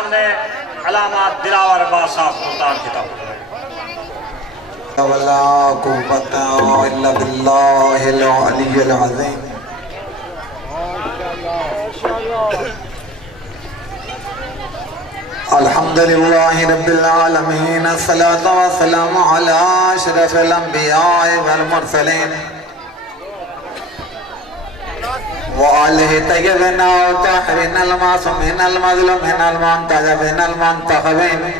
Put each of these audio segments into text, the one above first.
سامنے علامات دلاور باصاف سلطان کتاب ولا قوت الا بالله العلي العظيم الحمد لله رب العالمين الصلاة والسلام على أشرف الأنبياء والمرسلين وآله طيبين وطاهرين المعصومين المظلومين المنتجبين المنتخبين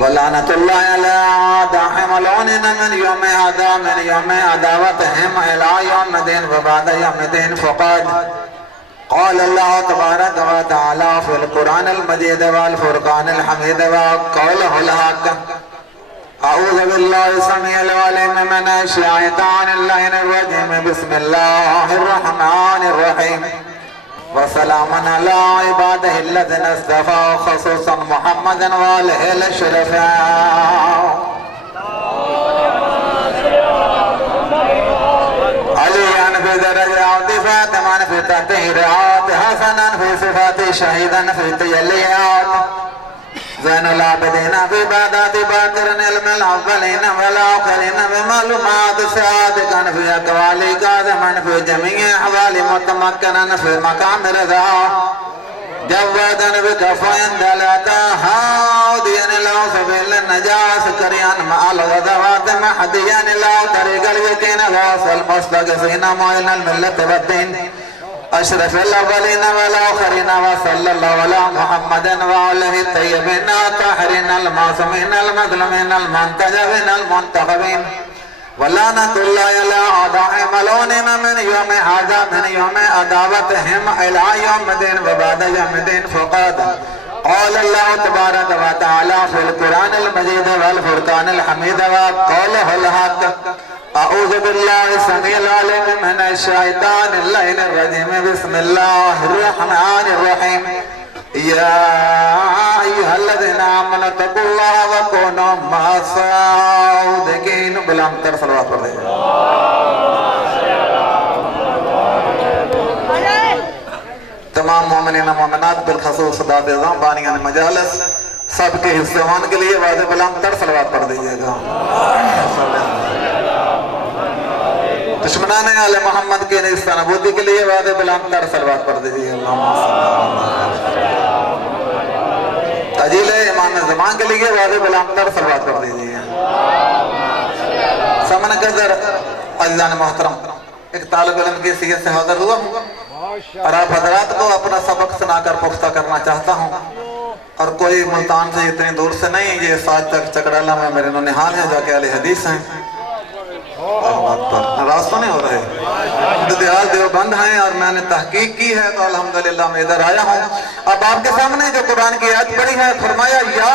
ولعنة الله على أعدائهم ملعونين من يوم عداوتهم إلى يوم الدين وبعد يوم الدين فقد قال الله تبارك وتعالى في القرآن المجيد والفرقان الحميد وقوله الحق أعوذ بالله السميع العليم من الشيطان اللعين الرجيم بسم الله الرحمن الرحيم وسلام على عباده الذين اصطفى خصوصا محمد وآله الشرفاء عليا في درجات فاطمة في تطهيرات حسنا في صفات شهيدا في تجليات زين العابدين في عبادات باكر علم الأولين والآخرين بمعلومات صادقا في أقوال كاظما في جميع أحوال متمكنا في مقام رضا جوادا بكفى دلتا هاوديا له سبيل النجاة سكريا مع الغزوات محديا له طريق اليقين غاص المستقفين معين الملة والدين أشرف الأولين والآخرين وصلى الله على محمد وآله الطيبين الطاهرين المعصومين المظلومين المنتجبين المنتخبين ولعنة الله على أعدائهم ملعونين من يوم هذا من يوم عداوتهم إلى يوم الدين وبعد يوم الدين فقد قال الله تبارك وتعالى في القرآن المجيد والفرقان الحميد وقوله الحق أعوذ بالله السميع العليم من الشيطان اللعين الرجيم بسم الله الرحمن الرحيم يا أيها الذين آمنوا اتقوا الله وكونوا مع الصادقين بالأمطار صلوات الله تمام مومنین و مومنات بالخصوص داد اعظام بانیان مجالس سب کے حصوان کے لیے واضح بالامتر صلوات پڑھ دیجئے گا دشمنان آل محمد کے نیستان ابودی کے لیے واضح بالامتر صلوات پڑھ دیجئے گا تجیل امام زمان کے لیے واضح بالامتر صلوات پڑھ دیجئے گا سامن قدر عزیزان محترم ایک طالب علم کی حیثیت سے حاضر ہوا ہوں اور آپ حضرات کو اپنا سبق سنا کر پختہ کرنا چاہتا ہوں اور کوئی ملتان سے اتنی دور سے نہیں یہ ساتھ تک چکڑالہ میں میرے ننہال ہیں جا کے اہل حدیث ہیں راستہ نہیں ہو رہے دیال دیوبند ہیں اور میں نے تحقیق کی ہے تو الحمدللہ میں ادھر آیا ہوں اب آپ کے سامنے جو قرآن کی آیت پڑھی ہے فرمایا یا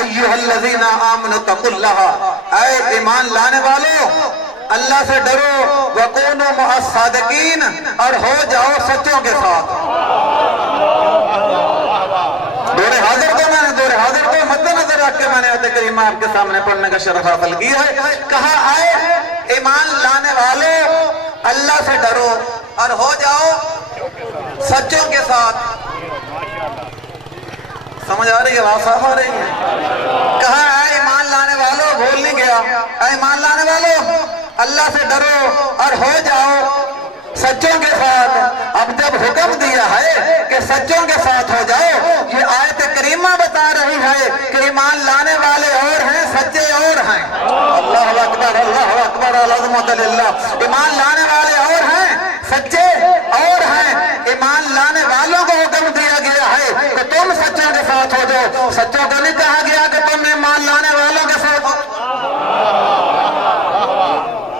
ایہا الذین آمنوا اتقوا اللہ اے ایمان لانے والو اللہ سے ڈرو وَقُونُوا مَعَ الصَّادِقِينَ اور ہو جاؤ سچوں کے ساتھ دور حاضر کو مد نظر رکھ کے میں نے آیت کریمہ آپ کے سامنے پڑھنے کا شرف حاصل کیا ہے کہا آئے ایمان لانے والے اللہ سے ڈرو اور ہو جاؤ سچوں کے ساتھ سمجھ آ رہی ہے بات صاف آ رہی ہے کہا اے ایمان لانے والو بھول نہیں گیا اے ایمان لانے والو اللہ سے ڈرو اور ہو جاؤ سچوں کے ساتھ اب جب حکم دیا ہے کہ سچوں کے ساتھ ہو جاؤ یہ آیت کریمہ بتا رہی ہے کہ ایمان لانے والے اور ہیں سچے اور ہیں اللہ اکبر العظمت للہ ایمان لانے والے اور ہیں سچے اور ہیں ایمان لانے والوں کو حکم دیا گیا ہے کہ تم سچوں کے ساتھ ہو جاؤ سچوں کو نہیں کہا گیا کہ تم ایمان لانے والوں کے ساتھ ہو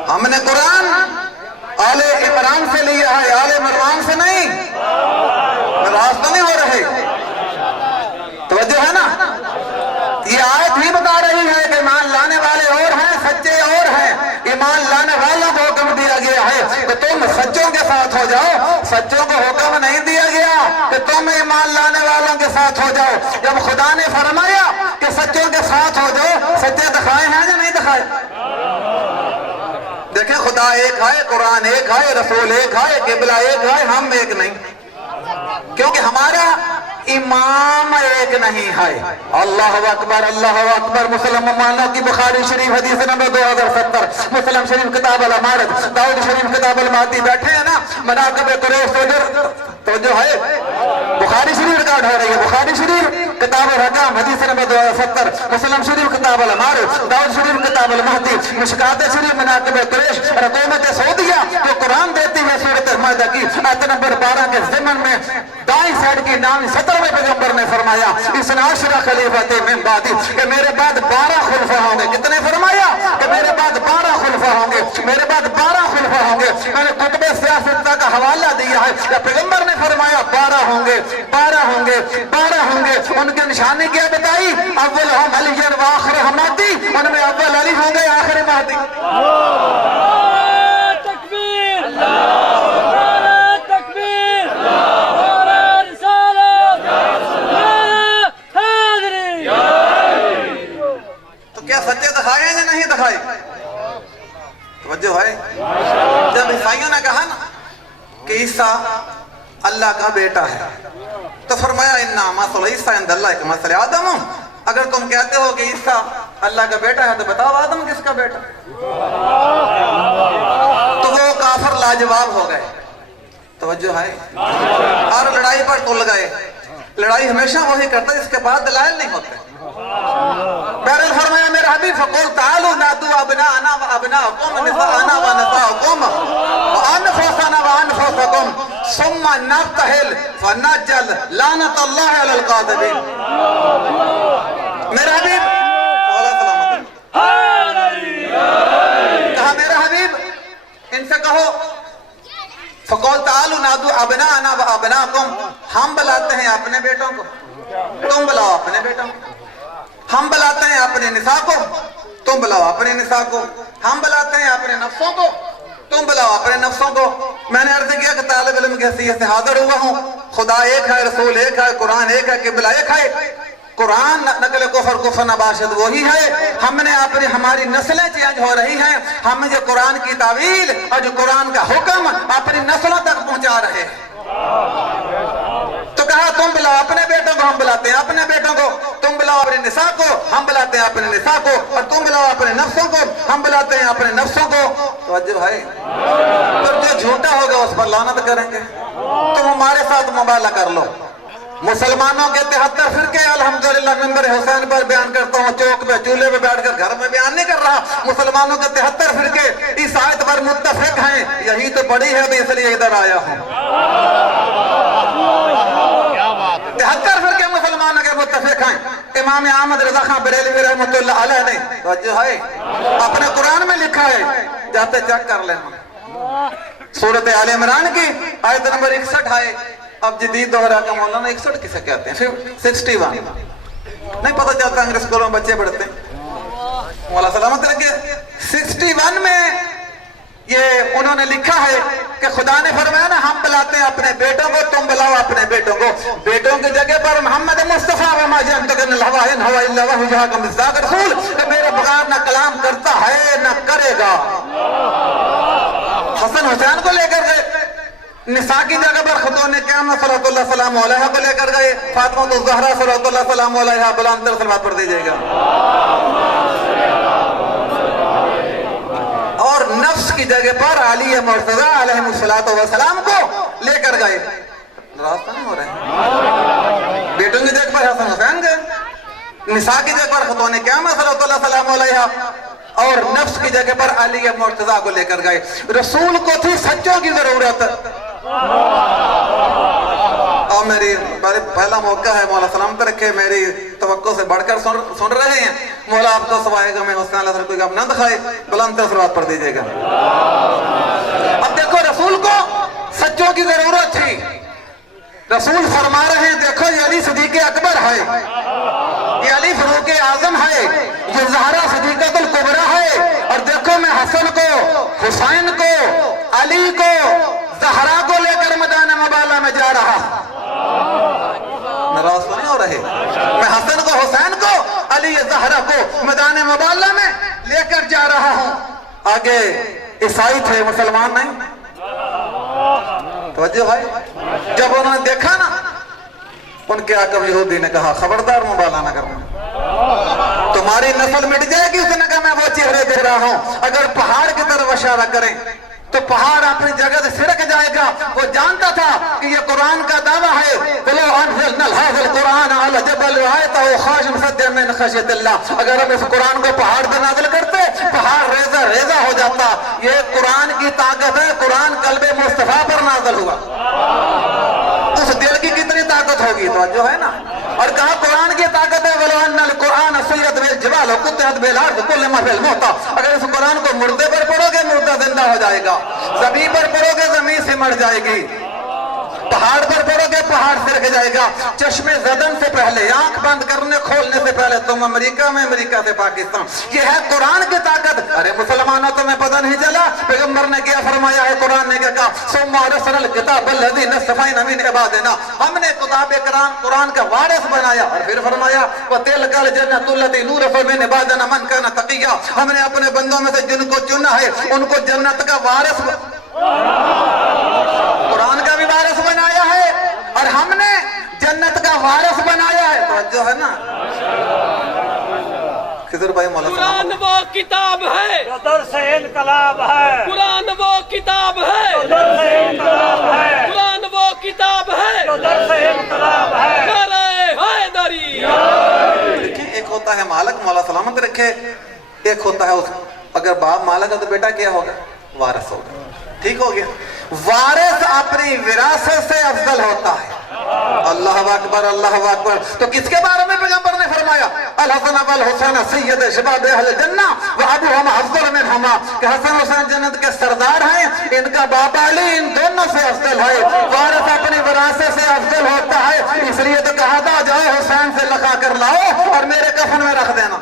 ہم نے قرآن آل عمران سے لیا ہے آل مروان سے نہیں راستہ نہیں ہو رہے توجہ ہے نا یہ آیت ہی بتا رہی ہے کہ ایمان لانے والے اور ہیں سچے اور ہیں ایمان لانے والوں کو حکم دیا گیا ہے کہ تم سچوں کے ساتھ ہو جاؤ سچوں کو حکم نہیں دیا گیا کہ تم ایمان لانے والوں کے ساتھ ہو جاؤ جب خدا نے فرمایا کہ سچوں کے ساتھ ہو جاؤ سچے دکھائے ہیں یا نہیں دکھائے دیکھیں خدا ایک ہے قرآن ایک ہے رسول ایک ہے قبلہ ایک ہے ہم ایک نہیں کیونکہ ہمارا امام ایک نہیں ہے. اللہ اکبر. مسلمانوں کی بخاری شریف حدیث نمبر 2070، مسلم شریف کتاب الامارت، داؤد شریف کتاب المہدی. بیٹھے ہیں نا مناقب قریش تو جو ہے بخاری شریف ریکارڈ ہو رہی ہے. بخاری شریف کتاب الحکام حدیث نمبر 2070، مسلم شریف کتاب الامارت، داؤد شریف کتاب المہدی، مشکات شریف مناقب قریش. اور حکومت سعودیہ جو قرآن دیتی ہے سورۃ مائدہ کی آیت نمبر 12 کے ضمن میں دائیں سائڈ کی نام 17ویں پیغمبر نے فرمایا اسنا عشرہ خلیفۃ من بعدی، کہ میرے بعد 12 خلفاء ہوں گے. کتنے فرمایا؟ کہ میرے بعد 12 خلفاء ہوں گے. میرے بعد 12 خلفاء ہوں گے. میں نے کتب سیاست کا حوالہ دیا ہے کہ پیغمبر نے فرمایا 12 ہوں گے. ان کی نشانی کیا بتائی؟ اول ہم علی و آخر ہم مہدی. ان میں اول علی ہوں گے، آخر مہدی. سچے دکھائے یا نہیں دکھائے؟ توجہ ہے. جب عیسائیوں نے کہا نا کہ عیسیٰ اللہ کا بیٹا ہے تو فرمایا اِنَّا مَثَلُ عِیسَىٰ عِندَ اللَّهِ كَمَثَلِ آدَمَ. اگر تم کہتے ہو کہ عیسیٰ اللہ کا بیٹا ہے تو بتاؤ آدم کس کا بیٹا؟ تو وہ کافر لاجواب ہو گئے. توجہ ہے. اور لڑائی پر تل گئے. لڑائی ہمیشہ وہی کرتا ہے جس کے بعد دلائل نہیں ہوتے. بہرحال فرمایا میرے حبیب فقول تعالوا نادوا ابناءنا وابناءکم نساءنا ونساءکم وانفسنا وانفسکم ثم نبتہل فنجل لعنت اللہ علی القاذبین. میرے حبیب کہا میرے حبیب ان سے کہو فقول تعالوا نادوا ابناءنا وابناءکم، ہم بلاتے ہیں اپنے بیٹوں کو، تم بلاؤ اپنے بیٹوں کو. ہم بلاتے ہیں اپنے نساء کو، تم بلاؤ اپنے نساء کو. ہم بلاتے ہیں اپنے نفسوں کو، تم بلاؤ اپنے نفسوں کو. میں نے عرض کیا کہ طالب علم کی حیثیت سے حاضر ہوا ہوں. خدا ایک ہے، رسول ایک ہے، قرآن ایک ہے، قبلہ ایک ہے. قرآن نقل کفر نباشد وہی ہے. ہم نے ہماری نسلیں چینج ہو رہی ہیں. ہم جو قرآن کی تعویل اور جو قرآن کا حکم اپنی نسلوں تک پہنچا رہے ہیں. تو کہا تم بلاؤ اپنے بیٹوں کو، ہم بلاتے ہیں اپنے بیٹوں کو. تم بلاؤ اپنے نساء کو، ہم بلاتے ہیں اپنے نساء کو. اور تم بلاؤ اپنے نفسوں کو، ہم بلاتے ہیں اپنے نفسوں کو. توجہ بھائی. پھر جو جھوٹا ہوگا اس پر لعنت کریں گے. تم ہمارے ساتھ مبالغہ کر لو. مسلمانوں کے 73 فرقے الحمدللہ ممبر حسین پر بیان کرتا ہوں، چوک پہ چولہے پہ بیٹھ کر گھر میں بیان نہیں کر رہا. مسلمانوں کے 73 فرقے اس آیت پر متفق ہیں. یہی تو پڑھی ہے ابھی اس لیے ادھر آیا ہوں. 73 فرقے مسلمانوں کے متفق ہیں. امام احمد رضا خان بریلوی رحمۃ اللہ علیہ نے توجہ ہے اپنے قرآن میں لکھا ہے، جاتے چیک کر لینا. سورۃ آل عمران کی آیت نمبر 61 ہے. اب جدید دوہرا کا مولانا 61 کسے کہتے ہیں؟ 61 نہیں پتہ چلتا، انگریز اسکولوں میں بچے پڑھتے ہیں. مولا سلامت لگے 61 میں یہ انہوں نے لکھا ہے کہ خدا نے فرمایا نا ہم بلاتے ہیں اپنے بیٹوں کو، تم بلاؤ اپنے بیٹوں کو. بیٹوں کی جگہ پر محمد مصطفیٰ وما جئتک من الہوى ان هو الا وحی یوحی کا مصداق رسول، کہ میرے بغیر نہ کلام کرتا ہے نہ کرے گا. حسن حسین کو لے کر گئے. نساء کی جگہ پر خاتون قیامت صلی اللہ علیہ وسلم علیہ کو لے کر گئے. فاطمہ الزہرا صلی اللہ علیہ وسلم علیہ بلند تر صلوات پڑھ دیجئے گا. اور نفس کی جگہ پر علی مرتضیٰ علیہ السلام کو لے کر گئے. راستہ نہیں ہو رہے. بیٹوں کی جگہ پر حسن حسین گئے. نساء کی جگہ پر خاتون قیامت صلی اللہ علیہ وسلم علیہ، اور نفس کی جگہ پر علی مرتضیٰ کو لے کر گئے. رسول کو تھی سچوں کی ضرورت. اور میری پہلا موقع ہے، مولا سلامت رکھے، میری توقع سے بڑھ کر سن رہے ہیں. مولا آپ کو سوائے گا میں حسین اللہ کوئی آپ نہ دکھائے. بلند تر صلوات پڑھ دیجئے گا. اب دیکھو رسول کو سچوں کی ضرورت تھی. رسول فرما رہے ہیں دیکھو یہ علی صدیق اکبر ہے، یہ علی فاروق اعظم ہے، یہ زہرا صدیقۃ الکبریٰ ہے. اور دیکھو میں حسن کو، حسین کو، علی کو، زہرا کو لے کر میدان مبالہ میں جا رہا. ناراض تو نہیں ہو رہے؟ میں حسن کو، حسین کو، علی زہرا کو میدان مبالہ میں لے کر جا رہا ہوں. آگے عیسائی تھے، مسلمان نہیں. توجہ بھائی. جب انہوں نے دیکھا نا ان کے آقا یہودی نے کہا خبردار مبالغہ نہ کرنا، تمہاری نسل مٹ جائے گی۔ اس نے کہا میں وہ چہرے دے رہا ہوں، اگر پہاڑ کی طرف اشارہ کریں تو پہاڑ اپنی جگہ سے سرک جائے گا۔ وہ جانتا تھا کہ یہ قرآن کا دعویٰ ہے، وَلَوْ أَنزَلْنَا هَذَا الْقُرْآنَ عَلَى جَبَلٍ لَرَأَيْتَهُ خَاشِعًا مُصَدَّعًا مِنْ خَشْيَةِ اللَّهِ، اگر ہم اس قرآن کو پہاڑ پر نازل کرتے پہاڑ ریزہ ریزہ ہو جاتا۔ یہ قرآن کی طاقت ہے، قرآن قلب مصطفیٰ پر نازل ہوا، اس دل کی کتنی طاقت ہوگی توجہ ہے نا۔ اور کہا قرآن کی طاقت ہے وَلَوْ أَنَّ الْقُرْآنَ سُيِّرَتْ بِهِ الْجِبَالُ وَقُطِّعَتْ بِهِ الْأَرْضُ كُلُّ مَا فِي الْمَوْتَى، اگر اس قرآن کو مردے پر پڑھو گے مردہ زندہ ہو جائے گا، زمین پر پڑھو گے زمین سے مر جائے گی، پہاڑ پر پڑھو گے پہاڑ سرک جائے گا۔ چشم زدن سے پہلے، آنکھ بند کرنے کھولنے سے پہلے تم امریکہ میں، امریکہ سے پاکستان، یہ ہے قرآن کی طاقت۔ ارے مسلمانوں تمہیں پتہ نہیں چلا؟ پیغمبر نے کیا فرمایا ہے، قرآن نے کیا کہا، ثم أرسلنا الكتاب الذي نصفينا من عبادنا، ہم نے کتاب قرآن کا وارث بنایا، اور پھر فرمایا وَتِلْكَ الْجَنَّةُ الَّتِي نُورِثُ مِنْ عِبَادِنَا مَنْ كَانَ تَقِيًّا، ہم نے اپنے بندوں میں سے جن کو چنا ہے ان کو جنت کا وارث قرآن کا بھی وارث بنایا ہے، اور ہم نے جنت کا وارث بنایا ہے توجہ ہے نا۔ خضر بھائی مولانا قرآن وہ کتاب ہے جو درس انقلاب ہے، قرآن وہ کتاب ہے جو درس انقلاب ہے، قرآن وہ کتاب ہے جو درس انقلاب ہے۔ نعرہ حیدری۔ دیکھیں ایک ہوتا ہے مالک، مولا سلامت رکھے، ایک ہوتا ہے اس اگر باپ مالک ہے تو بیٹا کیا ہوگا، وارث ہوگا، ٹھیک ہو گیا۔ وارث اپنی وراثت سے افضل ہوتا ہے۔ اللہ اکبر اللہ اکبر۔ تو کس کے بارے میں پیغمبر نے فرمایا الحسن والحسین سید شباب اہل الجنہ وابوہما افضل منہما، کہ حسن حسین جنت کے سردار ہیں، ان کا باپ علی ان دونوں سے افضل ہے۔ وارث اپنی وراثت سے افضل ہوتا ہے، اس لیے تو کہا تھا جاؤ حسین سے لکھا کر لاؤ اور میرے کفن میں رکھ دینا۔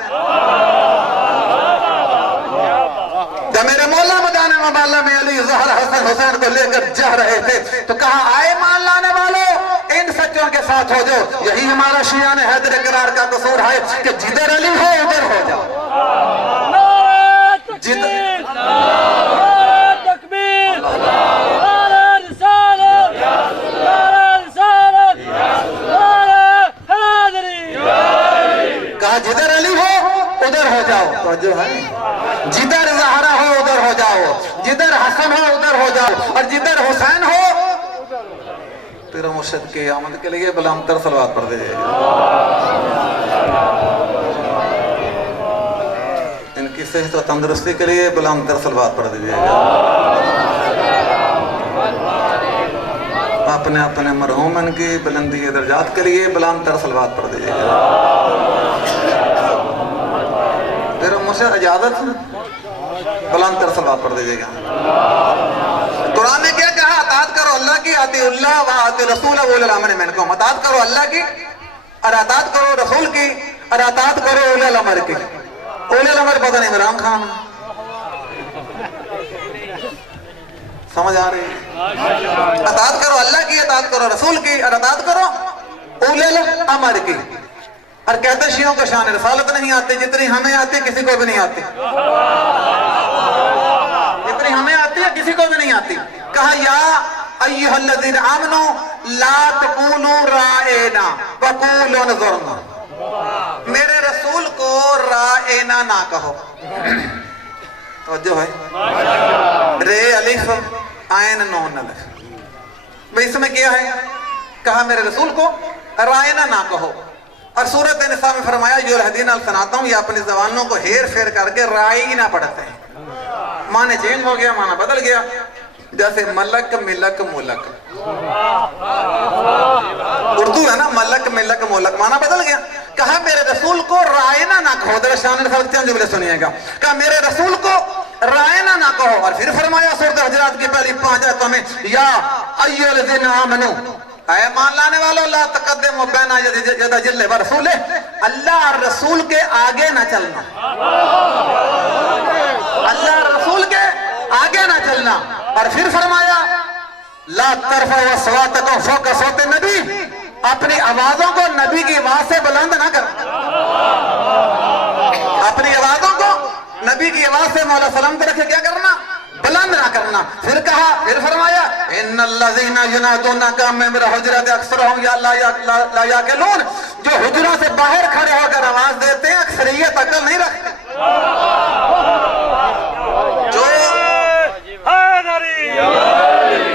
جب میرے مولا مدانے مبالہ میں علی ظہر حسن حسین کو لے کر جا رہے تھے تو کہا آئے مان لانے والوں ان سچوں کے ساتھ ہو جاؤ۔ یہی ہمارا شیعان حیدر اقرار کا قصور ہے کہ جدھر علی ہو ادھر ہو جاؤ۔ نعرہ تکبیر، نعرہ تکبیر، نعرہ رسالت، نعرہ رسالت، نعرہ حیدری۔ کہا جدھر علی ہو ادھر ہو جاؤ توجہ ہے، جدھر زہرا ہو ادھر ہو جاؤ، جدھر حسن ہو ادھر ہو جاؤ، اور جدھر حسین ہو تیرا مرشد کے آمد کے لیے بلام تر صلوات پڑھ دیجئے گا۔ ان کی صحت و تندرستی کے لیے بلام تر صلوات پڑھ دیجئے گا۔ اپنے اپنے مرحومن کی بلندی درجات کے لیے بلام تر صلوات پڑھ دیجئے گا۔ تیرا مرشد اجازت بلند تر صلوات پڑھ دیجئے گا۔ قرآن نے کیا کہا، اطاعت کرو اللہ کی، اطیعوا اللہ و اطیعوا الرسول واولی الامر منکم، اطاعت کرو اللہ کی اور اطاعت کرو رسول کی اور اطاعت کرو اولی الامر کی۔ اولی الامر پتہ نہیں عمران خان، سمجھ آ رہی ہے؟ اطاعت کرو اللہ کی، اطاعت کرو رسول کی اور اطاعت کرو اولی الامر کی۔ اور کہتے شیعوں کو شان رسالت نہیں آتی جتنی ہمیں آتی کسی کو بھی نہیں آتی، جتنی ہمیں آتی ہے کسی کو بھی نہیں آتی۔ کہا یا ایہا الذین آمنوا لا تقولوا رائنا وقولوا انظرنا، میرے رسول کو رائنا نہ کہو۔ توجہ ہے، رے الف عین نون الف، بھئی اس میں کیا ہے؟ کہا میرے رسول کو رائنا نہ کہو۔ اور سورۃ نساء میں فرمایا یلحدین السناتہم، یہ اپنی زبانوں کو ہیر پھیر کر کے رائی نہ پڑھتے ہیں۔ معنی چینج ہو گیا، معنی بدل گیا، جیسے ملک ملک ملک، اردو ہے نا، ملک ملک ملک، معنی بدل گیا۔ کہا میرے رسول کو رائنا نہ کہو، ذرا شان رسالت کے جملے سنیے گا۔ کہا میرے رسول کو رائنا نہ کہو، اور پھر فرمایا سورۃ حجرات کی پہلی 5 آیتوں میں یا ایھا الذین آمنوا، اے مان لانے والو لا تقدموا بین یدی اللہ ورسولہ، اللہ اور رسول کے آگے نہ چلنا، اللہ اور رسول کے آگے نہ چلنا۔ اور پھر فرمایا لا ترفعوا اصواتکم فوق صوت النبی، اپنی آوازوں کو نبی کی آواز سے بلند نہ کرنا، اپنی آوازوں کو نبی کی آواز سے مولا سلام کے رکھے کیا کرنا، بلند نہ کرنا. پھر کہا, پھر فرمایا ان الذین ینادونک من الحجرات اکثرهم لا یعقلون, جو حجروں سے باہر کھڑے ہو کر آواز دیتے ہیں اکثریت عقل نہیں رکھتے. جو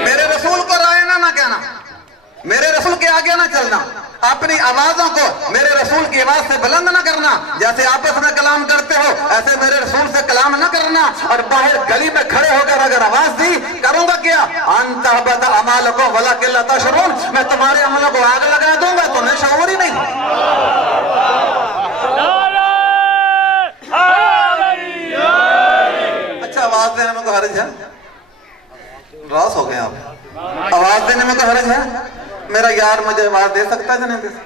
میرے رسول کو رائے نہ کہنا, میرے رسول کے آگے نہ چلنا, اپنی آوازوں کو میرے رسول کی آواز سے بلند نہ کرنا. جیسے آپس میں کلام کرتے ہو ایسے میرے رسول سے کلام نہ کرنا. اور باہر گلی میں کھڑے ہو کر اگر آواز دی, کروں گا کیا؟ ان تحبط اعمالکم ولکن لا تشعرون, میں تمہارے عملوں کو آگ لگا دوں گا, تمہیں شعور ہی نہیں. اچھا, آواز دینے میں کوئی حرج ہے؟ راس ہو گئے آپ. آواز دینے میں کوئی حرج ہے؟ میرا یار مجھے آواز دے سکتا ہے یا نہیں دے سکتا؟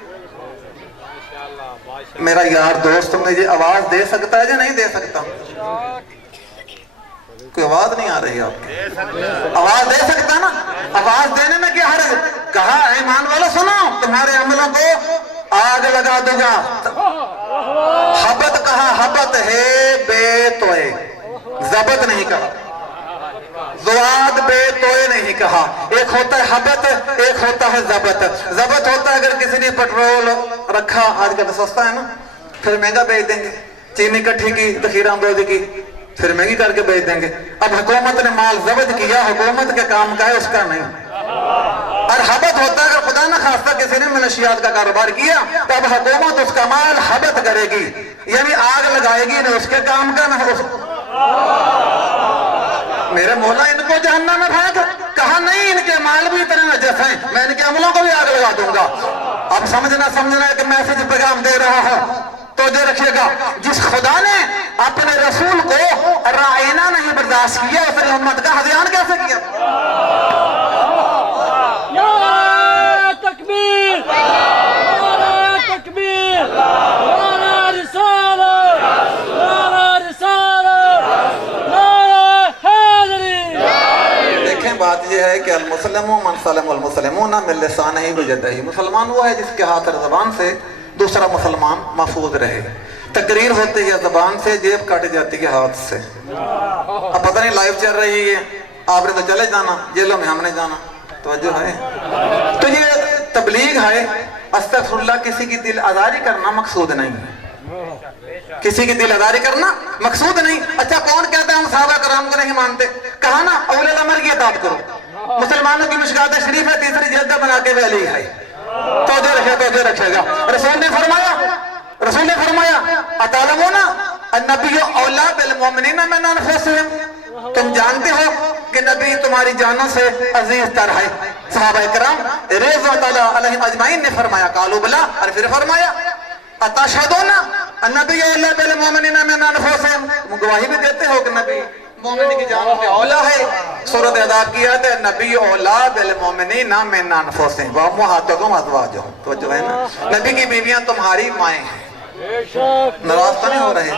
میرا یار دوست مجھے آواز دے سکتا ہے یا نہیں دے سکتا؟ کوئی آواز نہیں آ رہی آپ کی. آواز دے سکتا نا. آواز دینے میں کیا حرج؟ کہا ایمان والو سنو, تمہارے عملوں کو آگ لگا دوں گا. حبت کہا, حبت ہے بے توئے, ضبط نہیں کہا. زواد بے توئے نہیں کہا. ایک ہوتا ہے حبت, ایک ہوتا ہے ضبط. ضبط ہوتا ہے اگر کسی نے پٹرول رکھا, آج کل سستا ہے نا, پھر مہنگا بیچ دیں گے. چینی کٹھی کی, ذخیرہ اندوزی کی, پھر مہنگی کر کے بیچ دیں گے. اب حکومت نے مال ضبط کیا, حکومت کے کام کا ہے, اس کا نہیں. اور حبت ہوتا ہے اگر خدا نہ خواستہ کسی نے منشیات کا کاروبار کیا تو اب حکومت اس کا مال حبت کرے گی, یعنی آگ لگائے گی, نہ اس کے کام کا نہ اس. میرے مولا ان کو جہنم میں بھاگ. کہا نہیں, ان کے مال بھی اتنے نجس ہیں, میں ان کے عملوں کو بھی آگ لگا دوں گا. اب سمجھنا کہ میسج پیغام دے رہا ہوں تو جو رکھیے گا, جس خدا نے اپنے رسول کو رائنا نہیں برداشت کیا, اس نے امت کا ہذیان کیسے کیا؟ نعرہ تکبیر, نعرہ تکبیر, نعرہ رسالت, نعرہ رسالت, نعرہ حیدری. دیکھیں بات یہ ہے کہ المسلم من سلم المسلمون من لسانہ ویدہ. مسلمان وہ ہے جس کے ہاتھ اور زبان سے دوسرا مسلمان محفوظ رہے. تقریر ہوتی ہے زبان سے, جیب کاٹی جاتی ہے ہاتھ سے. اب پتہ نہیں لائیو چل رہی ہے, آپ نے تو چلے جانا, جیلوں میں ہم نے جانا. توجہ ہے. تو یہ تبلیغ ہے, استغفر اللہ, کسی کی دل آزاری کرنا مقصود نہیں ہے. کسی کی دل آزاری کرنا مقصود نہیں. اچھا, کون کہتا ہے ہم صحابہ کرام کو نہیں مانتے؟ کہا نا اول الامر کی اطاعت کرو. مسلمانوں کی مشکات شریف ہے, تیسری جلدہ بنا کے ویلی ہے. توجہ رکھے گا. رسول نے فرمایا اتعلمون النبی اولی بالمؤمنین من انفسہم, تم جانتے ہو کہ نبی تمہاری جانوں سے عزیز تر ہے. صحابہ کرام رضوان اللہ علیہم اجمعین نے فرمایا قالوا بلا, اور پھر فرمایا اتشہدون النبی اولی بالمؤمنین من انفسہم, گواہی بھی دیتے ہو کہ نبی مومن کی جانوں سے اولا ہے. سورۃ احزاب کی آیت ہے نبی اولا بالمؤمنین من انفسہم وامہاتہم ازواجہم. توجہ ہے نا, نبی کی بیویاں تمہاری مائیں ہیں. ناراض تو نہیں ہو رہے؟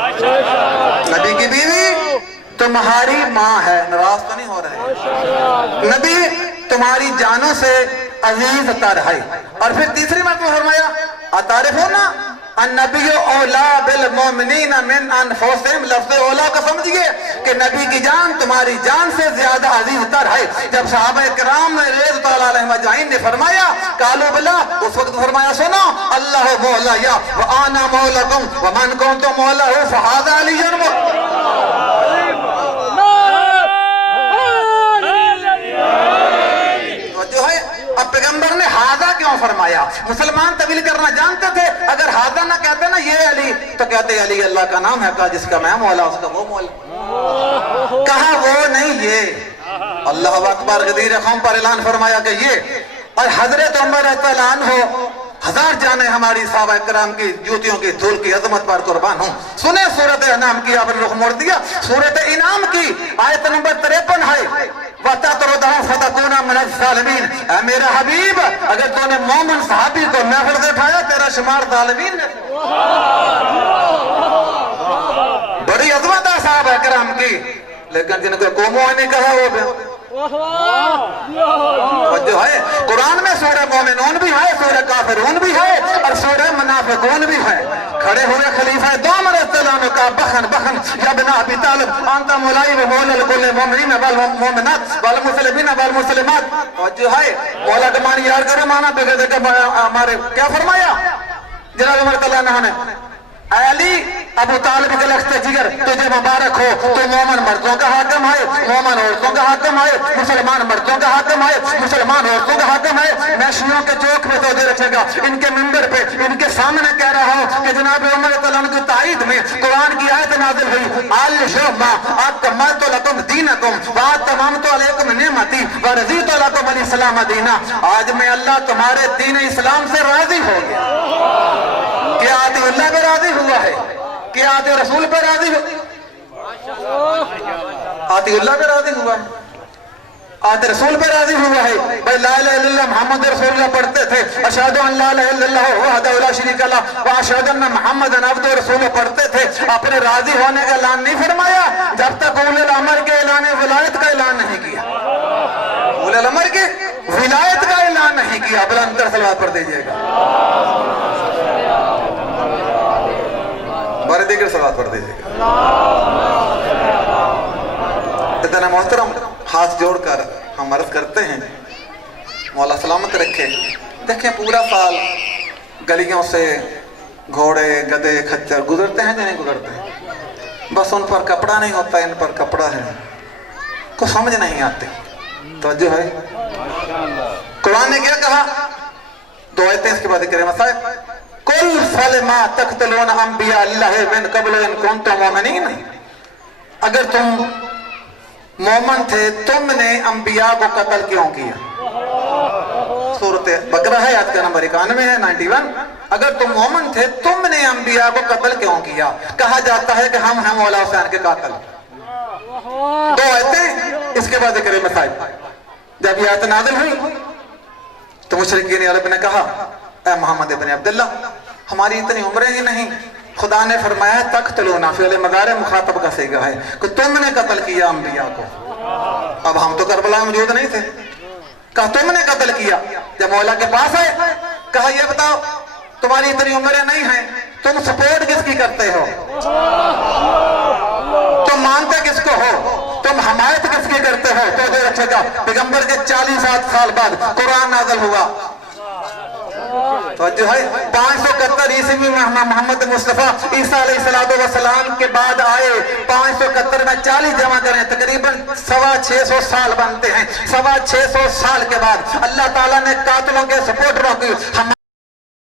نبی کی بیوی تمہاری ماں ہے, ناراض تو نہیں ہو رہے؟ نبی تمہاری جانوں سے عزیز تر ہے. اور پھر تیسری مرتبہ فرمایا اتعرفون النبی اولا بالمؤمنین من انفسہم. لفظ اولا کو سمجھئے کہ نبی کی جان تمہاری جان سے زیادہ عزیز تر ہے. جب صحابہ کرام نے رضی اللہ علیہم اجمعین نے فرمایا قالوا بلا, اس وقت فرمایا سنو اللہ مولایا وانا مولاکم ومن کنت مولہ فہذا علی جو ہے. اب پیغمبر نے ہاذا کیوں فرمایا؟ مسلمان طویل کرنا جانتے تھے, اگر ہاذا نہ کہتے نا یہ علی تو کہتے علی اللہ کا نام ہے, کہا جس کا میں مولا اس کا وہ مولا. کہا وہ نہیں یہ. اللہ اکبر غدیر قوم پر اعلان فرمایا کہ یہ. اور حضرت عمر رضی اللہ عنہ, ہزار جانیں ہماری صحابہ کرام کی جوتیوں کی دھول کی عظمت پر قربان ہوں. سنیں سورۃ انعام کی, آپ نے رخ موڑ دیا. سورۃ انعام کی آیت نمبر 53 ہے وَتَطْرُدَهُمْ فَتَكُونَ مِنَ الظَّالِمِينَ. اے میرا حبیب, اگر تو نے مومن صحابی کو محفل سے اٹھایا تیرا شمار ظالمین میں. بڑی عظمت ہے صحابہ کرام کی, لیکن جن کو قوموں نے کہا اور جو ہے قرآن میں سورہ مومنون بھی ہے, سورہ کافرون بھی ہے اور سورہ منافقون بھی ہے. کھڑے ہوئے خلیفہ دوم رضی اللہ عنہ کا بخن بخن یا ابن ابی طالب انت مولائی و مولا لکل مومنین والمومنات والمسلمین والمسلمات. اور جو ہے مولا دمانی یار کرو مانا بغیر کہ ہمارے کیا فرمایا جناب عمر صلی اللہ عنہ نے, اے علی ابو طالب کے لخت جگر تجھے مبارک ہو, تو مومن مردوں کا حاکم ہے, مومن عورتوں کا حاکم ہے, مسلمان مردوں کا حاکم ہے, مسلمان عورتوں کا حاکم ہے. میں شیعوں کے چوک پہ توجہ رکھے گا, ان کے منبر پہ ان کے سامنے کہہ رہا ہوں کہ جناب عمر صلی اللہ عنہ کی تائید میں قرآن کی آیت نازل ہوئی, اليوم اکملت لکم دینکم واتممت علیکم نعمتی ورضیت لکم الاسلام دینا. آج میں اللہ تمہارے دین اسلام سے راضی ہو گیا. کیا آتی اللہ پہ راضی ہوا ہے؟ کیا آتی رسول پہ راضی ہو؟ آتی اللہ پہ راضی ہوا ہے, آتی رسول پہ راضی ہوا ہے. بھائی لا الہ الا اللہ محمد رسول اللہ پڑھتے تھے, اشہدو ان لا الہ الا اللہ وحدہ لا شریک لہ واشہدو ان محمد عبدہ رسول پڑھتے تھے. اپنے راضی ہونے کا اعلان نہیں فرمایا جب تک اولي الامر کے اعلان ولایت کا اعلان نہیں کیا. اولي الامر کے ولایت کا اعلان نہیں کیا. بلند تر صلوات پڑھ دیجئے گا, بارے دیگر صلوات پڑھ دیجئے گا. اتنا محترم ہاتھ جوڑ کر ہم عرض کرتے ہیں مولا سلامت رکھے. دیکھیں پورا سال گلیوں سے گھوڑے گدے کھچر گزرتے ہیں یا نہیں گزرتے ہیں, بس ان پر کپڑا نہیں ہوتا, ان پر کپڑا ہے, کو سمجھ نہیں آتے. توجہ ہے, قرآن نے کیا کہا, دو آیتیں اس کے بعد ذکر مسائل. کل فلما تقتلون انبیاء اللہ من قبل ان کنتم مومنین, اگر تم مومن تھے تم نے انبیاء کو قتل کیوں کیا. سورۃ بقرہ ہے, آیت کا نمبر 91 ہے 91. اگر تم مومن تھے تم نے انبیاء کو قتل کیوں کیا. کہا جاتا ہے کہ ہم ہیں مولا حسین کے قاتل. دو آیتیں اس کے بعد ذکر مسائل. جب یہ آیت نازل ہوئی تو مشرکین عرب نے کہا اے محمد ابن عبداللہ ہماری اتنی عمریں ہی نہیں, خدا نے فرمایا ہے تقتلونا, فعل مضارع مخاطب کا صیغہ ہے کہ تم نے قتل کیا انبیاء کو. اب ہم تو کربلا میں موجود نہیں تھے, کہا تم نے قتل کیا. جب مولا کے پاس آئے کہا یہ بتاؤ تمہاری اتنی عمریں نہیں ہیں, تم سپورٹ کس کی کرتے ہو, تم مانتے کس کو ہو, تم حمایت کس کی کرتے ہو. تو دے رکھے گا پیغمبر کے 40 سال بعد قرآن نازل ہوا. تو جو ہے 571 عیسوی میں محمد مصطفیٰ عیسیٰ علیہ السلام کے بعد آئے. 571 میں 40 جمع کریں تقریباً 650 سال بنتے ہیں. 650 سال کے بعد اللہ تعالیٰ نے قاتلوں کے سپورٹروں کی